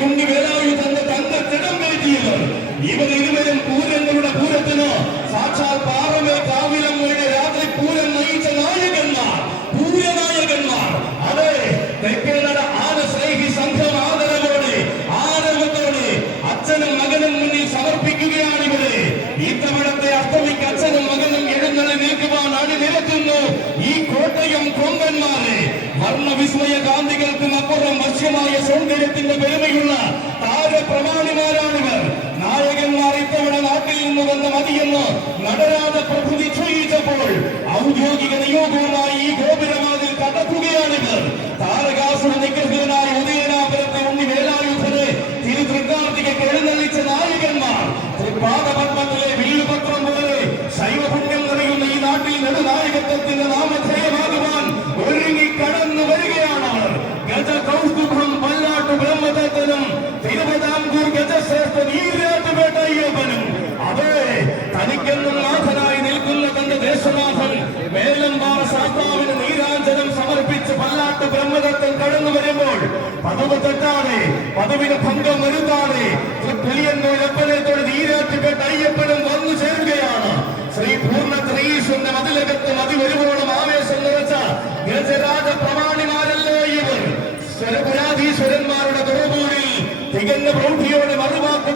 കുണ്ടി വേലായു തന്റെ തങ്കത്തിടം കയറ്റിയവർ ഇവർ ഇരുവരും പൂരങ്ങളുടെ പൂരത്തിന് സാക്ഷാൽ പാറമേ കാവിലങ്ങളുടെ രാത്രി പൂരം നയിച്ച നായകന്മാർ പൂരനായകന്മാർ. അതെ തെക്കേനട ആന സ്നേഹി സംഘം ആദരവോടെ ആരവത്തോടെ അച്ഛനും മകനും മുന്നിൽ സമർപ്പിക്കുകയാണ് ഇവരെ ഇത്തവണത്തെ അഷ്ടമിക്ക് അച്ഛനും മകനും എഴുന്നള്ളി നിൽക്കുവാൻ അണിനിരത്തുന്നു ഈ കോട്ടയം കൊമ്പന്മാരെ വർണവിസ്മയ കാന്തികൾക്കും അപ്പുറം വശ്യമായ സൗന്ദര്യത്തിന്റെ പെരുമയുള്ള ഔദ്യോഗിക നിയോഗവുമായി ഈ ഗോപുരമാതിൽ കടക്കുകയാണിവർ താരകാസുര നിഗ്രഹനായ ഉദയനാപുരത്തെ ഉണ്ണി വേലായുധനെ തിരുതൃക്കാർത്തികയ്ക്ക് എഴുന്നള്ളിച്ച നായകന്മാർ. തൃപ്പാദപത്മത്തിലെ സമർപ്പിച്ച് പല്ലാട്ട് ബ്രഹ്മദത്തൻ കടന്നു വരുമ്പോൾ പദവ് തെറ്റാതെ പദവിന് ഭംഗം വരുത്താതെ തൃപ്പുലിയന്നൂരപ്പനെ തൊഴുത് ഈരാറ്റുപേട്ട അയ്യപ്പനും വന്നു ചേരുകയാണ്. ശ്രീ പൂർണ ത്രീശ്വന്റെ മതിലകത്ത് മതി വരുവോളം ആവേശം നിറച്ച ഗജരാജ പ്രമാണിമാരല്ലോ ഇവർ. സ്വരപുരാധീശ്വരന്മാരുടെ തുറമൂരിൽ തികഞ്ഞ പ്രൗഢിയോടെ മറുവാക്ക്